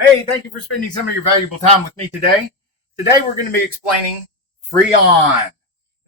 Hey, thank you for spending some of your valuable time with me today. Today we're going to be explaining freon.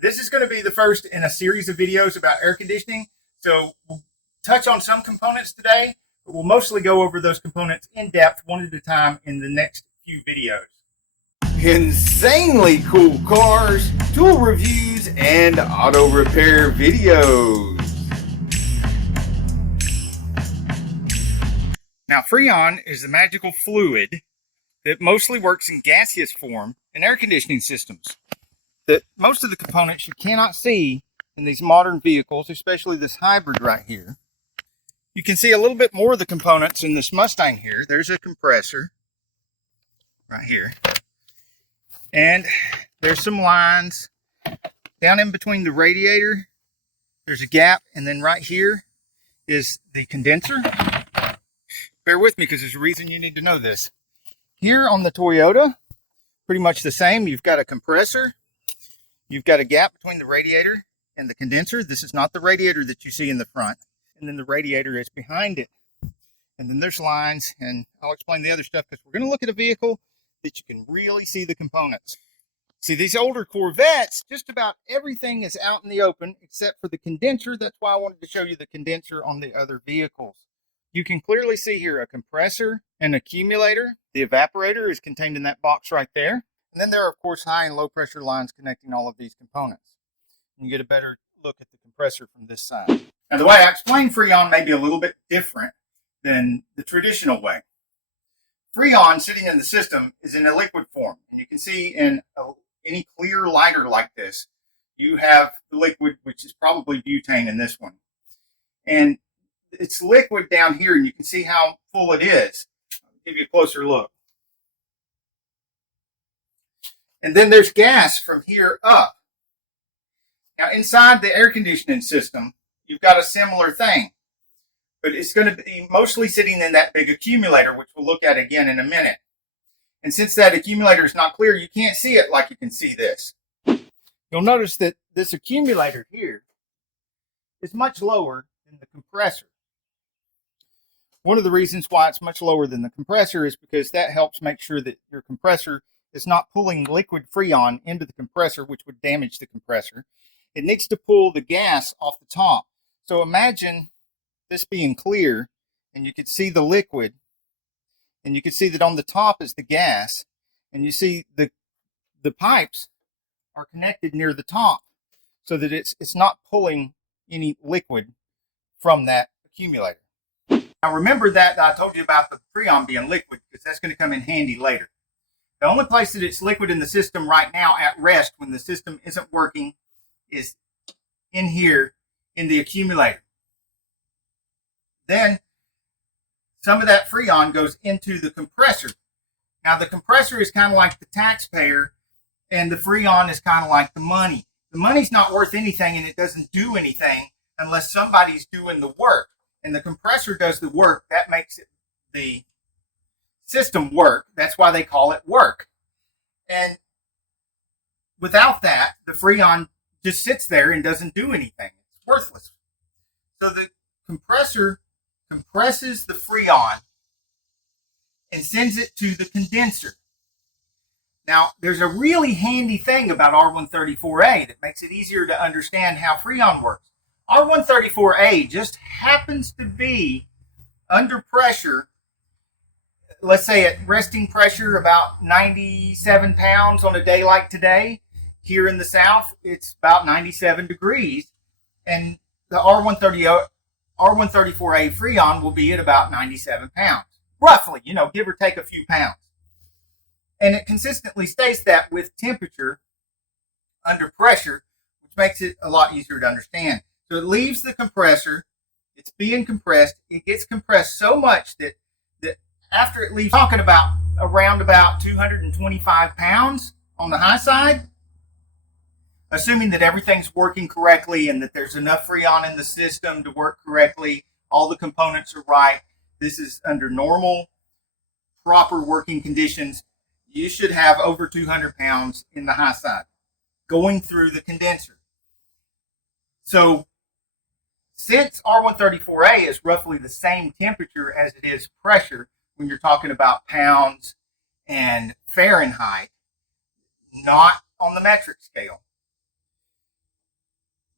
This is going to be the first in a series of videos about air conditioning. So we'll touch on some components today, but we'll mostly go over those components in depth one at a time in the next few videos. Insanely cool cars, tool reviews, and auto repair videos. Now, freon is the magical fluid that mostly works in gaseous form in air conditioning systems. That most of the components you cannot see in these modern vehicles, especially this hybrid right here. You can see a little bit more of the components in this Mustang here. There's a compressor right here. And there's some lines down in between the radiator. There's a gap, and then right here is the condenser. Bear with me because there's a reason you need to know this. Here on the Toyota, pretty much the same. You've got a compressor. You've got a gap between the radiator and the condenser. This is not the radiator that you see in the front. And then the radiator is behind it. And then there's lines, and I'll explain the other stuff because we're going to look at a vehicle that you can really see the components. See, these older Corvettes, just about everything is out in the open except for the condenser. That's why I wanted to show you the condenser on the other vehicles. You can clearly see here a compressor, an accumulator. The evaporator is contained in that box right there. And then there are, of course, high and low pressure lines connecting all of these components. And you get a better look at the compressor from this side. Now, the way I explain freon may be a little bit different than the traditional way. Freon sitting in the system is in a liquid form. And you can see in any clear lighter like this, you have the liquid, which is probably butane in this one. And it's liquid down here, and you can see how full it is. I'll give you a closer look. And then there's gas from here up. Now, inside the air conditioning system, you've got a similar thing. But it's going to be mostly sitting in that big accumulator, which we'll look at again in a minute. And since that accumulator is not clear, you can't see it like you can see this. You'll notice that this accumulator here is much lower than the compressor. One of the reasons why it's much lower than the compressor is because that helps make sure that your compressor is not pulling liquid freon into the compressor, which would damage the compressor. It needs to pull the gas off the top. So imagine this being clear, and you could see the liquid, and you can see that on the top is the gas, and you see the pipes are connected near the top so that it's not pulling any liquid from that accumulator. Now remember that I told you about the freon being liquid, because that's going to come in handy later. The only place that it's liquid in the system right now at rest when the system isn't working is in here in the accumulator. Then some of that freon goes into the compressor. Now the compressor is kind of like the taxpayer, and the freon is kind of like the money. The money's not worth anything, and it doesn't do anything unless somebody's doing the work. And the compressor does the work. That makes it the system work. That's why they call it work. And without that, the freon just sits there and doesn't do anything. It's worthless. So the compressor compresses the freon and sends it to the condenser. Now, there's a really handy thing about R134A that makes it easier to understand how freon works. R134A just happens to be under pressure, let's say at resting pressure about 97 pounds on a day like today. Here in the South, it's about 97 degrees. And the R134A freon will be at about 97 pounds. Roughly, give or take a few pounds. And it consistently stays that with temperature under pressure, which makes it a lot easier to understand. So it leaves the compressor, it's being compressed, it gets compressed so much that after it leaves, talking about around about 225 pounds on the high side, assuming that everything's working correctly and that there's enough freon in the system to work correctly, all the components are right, this is under normal, proper working conditions, you should have over 200 pounds in the high side going through the condenser. So since R134A is roughly the same temperature as it is pressure, when you're talking about pounds and Fahrenheit, not on the metric scale,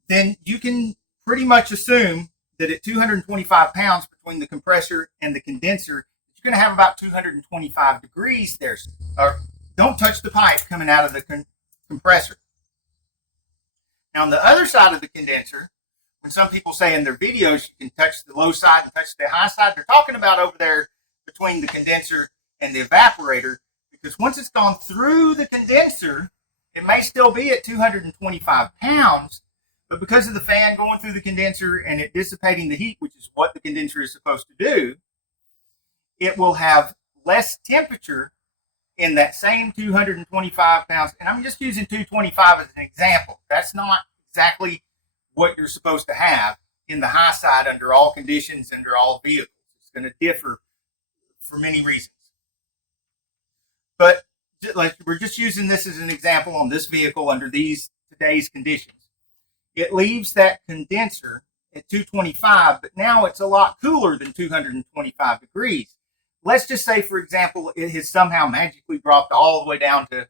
then you can pretty much assume that at 225 pounds between the compressor and the condenser, you're going to have about 225 degrees there. Don't touch the pipe coming out of the compressor. Now, on the other side of the condenser, when some people say in their videos you can touch the low side and touch the high side, they're talking about over there between the condenser and the evaporator, because once it's gone through the condenser, it may still be at 225 pounds, but because of the fan going through the condenser and it dissipating the heat, which is what the condenser is supposed to do, it will have less temperature in that same 225 pounds. And I'm just using 225 as an example. That's not exactly what you're supposed to have in the high side under all conditions, under all vehicles. It's going to differ for many reasons. But like we're just using this as an example on this vehicle under today's conditions. It leaves that condenser at 225, but now it's a lot cooler than 225 degrees. Let's just say, for example, it has somehow magically dropped all the way down to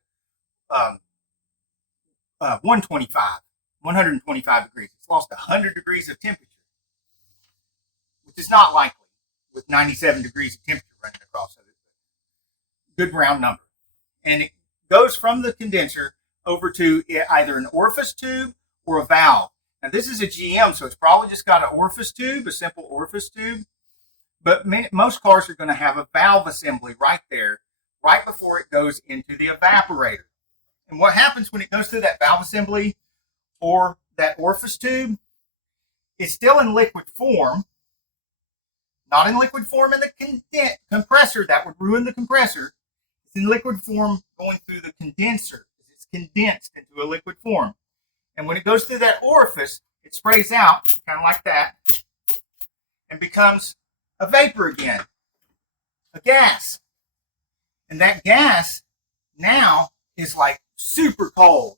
125 degrees. It's lost 100 degrees of temperature, which is not likely with 97 degrees of temperature running across it. Good round number. And it goes from the condenser over to either an orifice tube or a valve. Now, this is a GM, so it's probably just got an orifice tube, a simple orifice tube. But most cars are going to have a valve assembly right there, right before it goes into the evaporator. And what happens when it goes through that valve assembly or that orifice tube? It's still in liquid form, not in liquid form in the compressor. That would ruin the compressor. It's in liquid form going through the condenser. It's condensed into a liquid form. And when it goes through that orifice, it sprays out, kind of like that, and becomes a vapor again, a gas. And that gas now is like super cold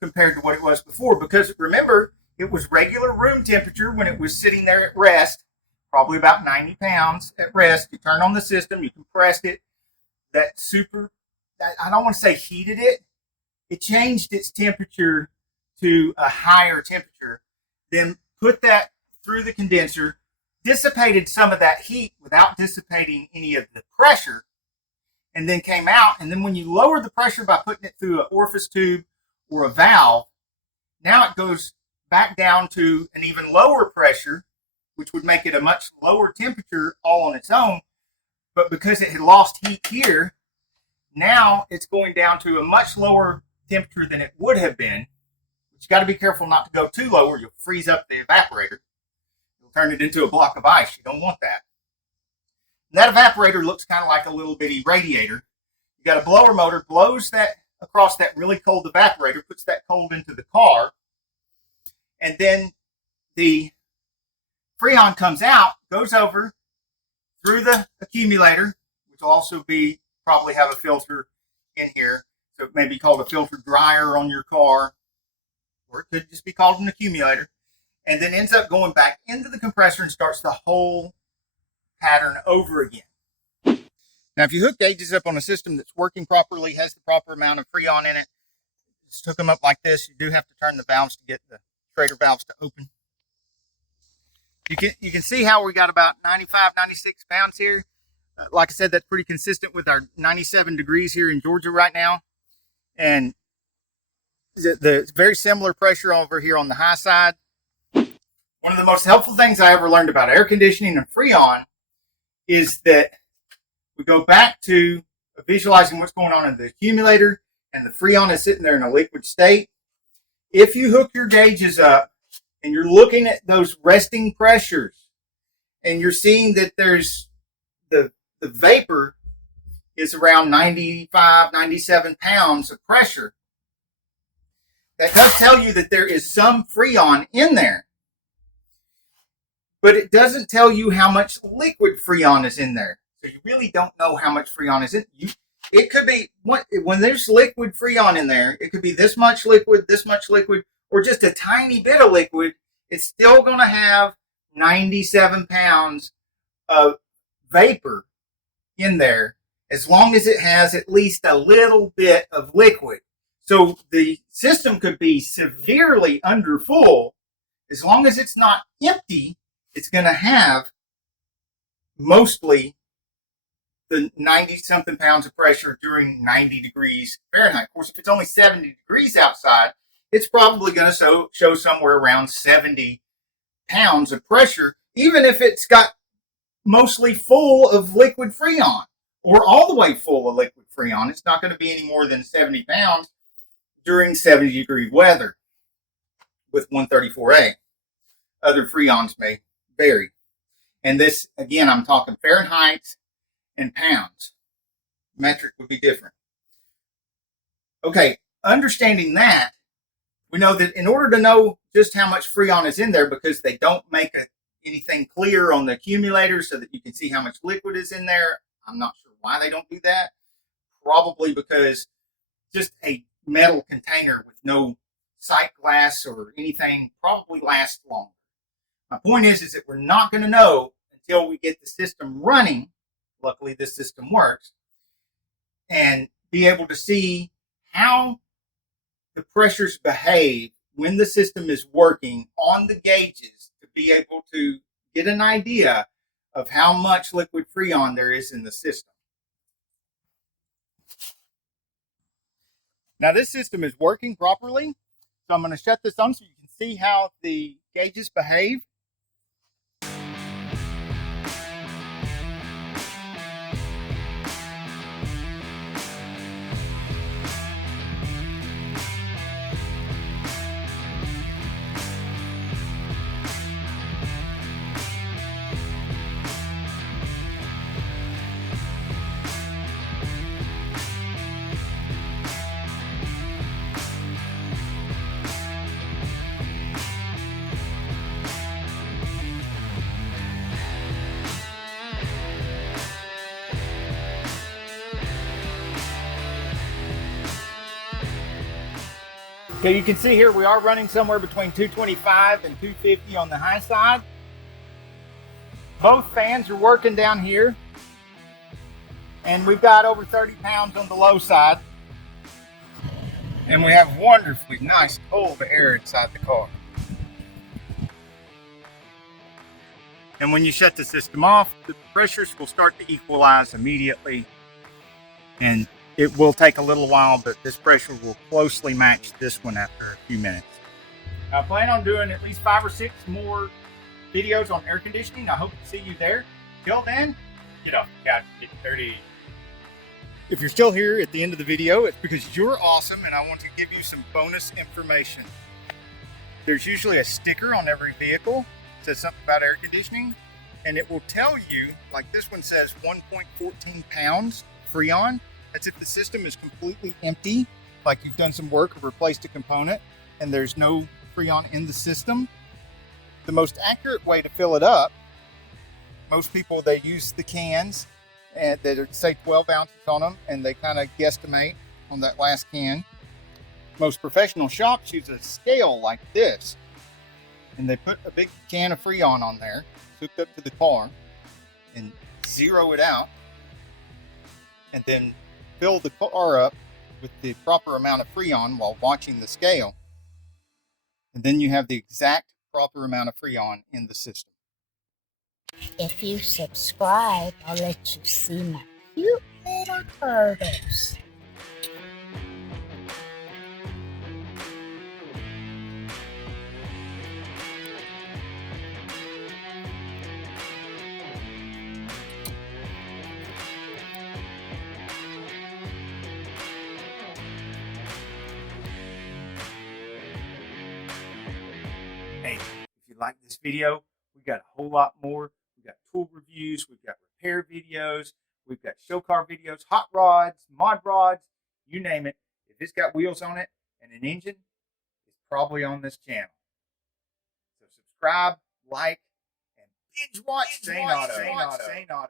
compared to what it was before, because remember, it was regular room temperature when it was sitting there at rest, probably about 90 pounds at rest. You turn on the system, you compressed it, I don't want to say heated it, it changed its temperature to a higher temperature, then put that through the condenser, dissipated some of that heat without dissipating any of the pressure, and then came out. And then when you lower the pressure by putting it through an orifice tube or a valve, now it goes back down to an even lower pressure, which would make it a much lower temperature all on its own. But because it had lost heat here, now it's going down to a much lower temperature than it would have been. But you got to be careful not to go too low or you'll freeze up the evaporator. Turn it into a block of ice. You don't want that. And that evaporator looks kind of like a little bitty radiator. You got a blower motor, blows that across that really cold evaporator, puts that cold into the car, and then the freon comes out, goes over through the accumulator, which will also probably have a filter in here. So it may be called a filter dryer on your car, or it could just be called an accumulator. And then ends up going back into the compressor and starts the whole pattern over again. Now, if you hook gauges up on a system that's working properly, has the proper amount of freon in it, just hook them up like this, you do have to turn the valves to get the Schrader valves to open. You can see how we got about 95, 96 pounds here. Like I said, that's pretty consistent with our 97 degrees here in Georgia right now. And the very similar pressure over here on the high side. One of the most helpful things I ever learned about air conditioning and freon is that we go back to visualizing what's going on in the accumulator, and the freon is sitting there in a liquid state. If you hook your gauges up and you're looking at those resting pressures and you're seeing that there's the vapor is around 95, 97 pounds of pressure, that does tell you that there is some freon in there. But it doesn't tell you how much liquid freon is in there. So you really don't know how much freon is in it. It could be, when there's liquid freon in there, it could be this much liquid, or just a tiny bit of liquid. It's still going to have 97 pounds of vapor in there as long as it has at least a little bit of liquid. So the system could be severely under full. As long as it's not empty, it's going to have mostly the 90-something pounds of pressure during 90 degrees Fahrenheit. Of course, if it's only 70 degrees outside, it's probably going to show somewhere around 70 pounds of pressure, even if it's got mostly full of liquid freon or all the way full of liquid freon. It's not going to be any more than 70 pounds during 70-degree weather with 134A. Other freons may vary. And this, again, I'm talking Fahrenheit and pounds. Metric would be different. Okay, understanding that, we know that in order to know just how much freon is in there, because they don't make anything clear on the accumulator so that you can see how much liquid is in there. I'm not sure why they don't do that. Probably because just a metal container with no sight glass or anything probably lasts longer. My point is that we're not going to know until we get the system running. Luckily, this system works, and be able to see how the pressures behave when the system is working on the gauges, to be able to get an idea of how much liquid freon there is in the system. Now, this system is working properly, so I'm going to shut this on so you can see how the gauges behave. Okay, you can see here we are running somewhere between 225 and 250 on the high side. Both fans are working down here, and we've got over 30 pounds on the low side. And we have wonderfully nice cold air inside the car. And when you shut the system off, the pressures will start to equalize immediately. And it will take a little while, but this pressure will closely match this one after a few minutes. I plan on doing at least 5 or 6 more videos on air conditioning. I hope to see you there. Till then, get off the couch and get dirty. If you're still here at the end of the video, it's because you're awesome and I want to give you some bonus information. There's usually a sticker on every vehicle that says something about air conditioning, and it will tell you, like this one says 1.14 pounds freon. That's if the system is completely empty, like you've done some work or replaced a component and there's no freon in the system. The most accurate way to fill it up, most people, they use the cans and that are, say, 12 ounces on them, and they kind of guesstimate on that last can. Most professional shops use a scale like this, and they put a big can of freon on there, hooked up to the car, and zero it out, and then fill the car up with the proper amount of freon while watching the scale. And then you have the exact proper amount of freon in the system. If you subscribe, I'll let you see my cute little turtles. Hey, if you like this video, we got a whole lot more. We've got tool reviews, we've got repair videos, we've got show car videos, hot rods, mod rods, you name it. If it's got wheels on it and an engine, it's probably on this channel. So subscribe, like, and binge watch Saneauto.